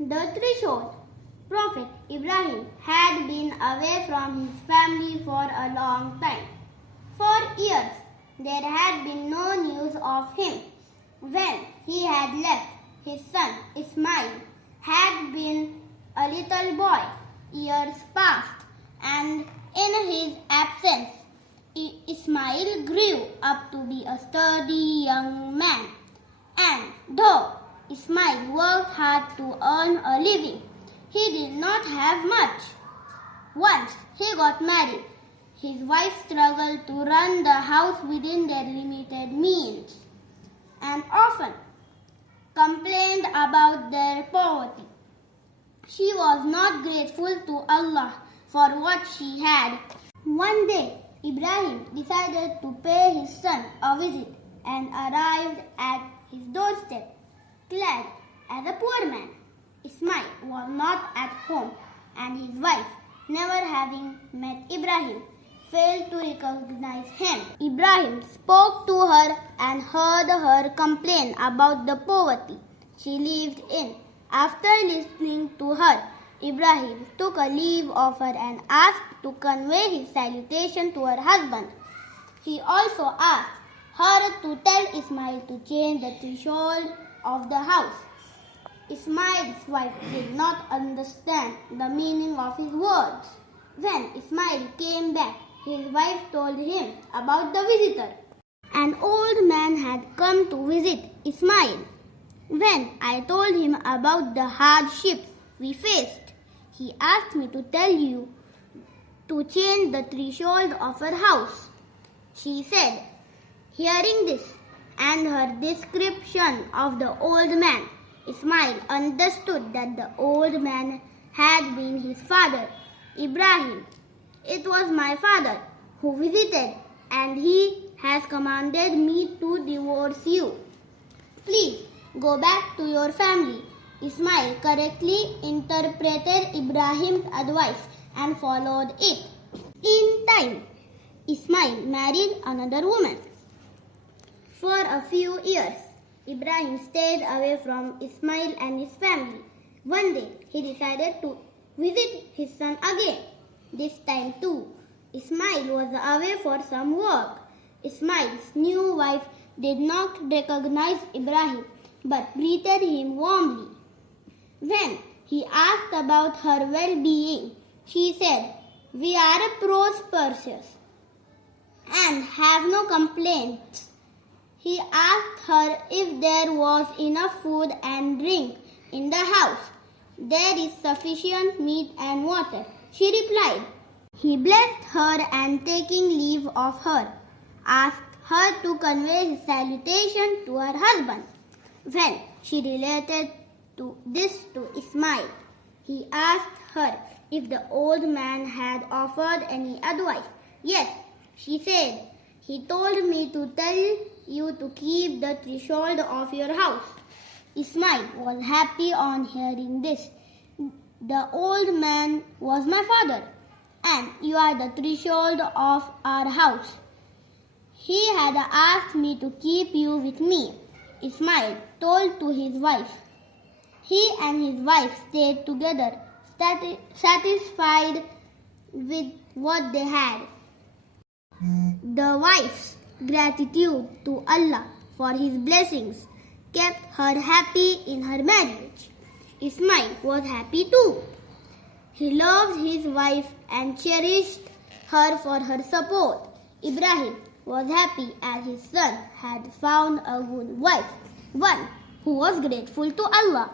The threshold. Prophet Ibrahim had been away from his family for a long time. For years, there had been no news of him. When he had left, his son Ismail had been a little boy. Years passed, and in his absence, Ismail grew up to be a sturdy young man. And though Ismail worked hard to earn a living, he did not have much. Once he got married, his wife struggled to run the house within their limited means and often complained about their poverty. She was not grateful to Allah for what she had. One day, Ibrahim decided to pay his son a visit and arrived at his doorstep, clad as a poor man. Ismail was not at home, and his wife, never having met Ibrahim, failed to recognize him. Ibrahim spoke to her and heard her complain about the poverty she lived in. After listening to her, Ibrahim took a leave of her and asked to convey his salutation to her husband. He also asked her to tell Ismail to change the threshold of the house. Ismail's wife did not understand the meaning of his words. When Ismail came back, his wife told him about the visitor. An old man had come to visit Ismail. When I told him about the hardships we faced, he asked me to tell you to change the threshold of her house. She said, hearing this and her description of the old man, Ismail understood that the old man had been his father, Ibrahim. It was my father who visited, and he has commanded me to divorce you. Please go back to your family. Ismail correctly interpreted Ibrahim's advice and followed it. In time, Ismail married another woman. For a few years, Ibrahim stayed away from Ismail and his family. One day, he decided to visit his son again. This time too, Ismail was away for some work. Ismail's new wife did not recognize Ibrahim, but greeted him warmly. When he asked about her well-being, she said, "We are prosperous and have no complaints." He asked her if there was enough food and drink in the house. "There is sufficient meat and water," she replied. He blessed her and taking leave of her, asked her to convey his salutation to her husband. When she related this to Ismail, he asked her if the old man had offered any advice. "Yes," she said, "he told me to tell you to keep the threshold of your house." Ismail was happy on hearing this. "The old man was my father, and you are the threshold of our house. He had asked me to keep you with me," Ismail told to his wife. He and his wife stayed together, satisfied with what they had. The wife's gratitude to Allah for his blessings kept her happy in her marriage. Ismail was happy too. He loved his wife and cherished her for her support. Ibrahim was happy as his son had found a good wife, one who was grateful to Allah.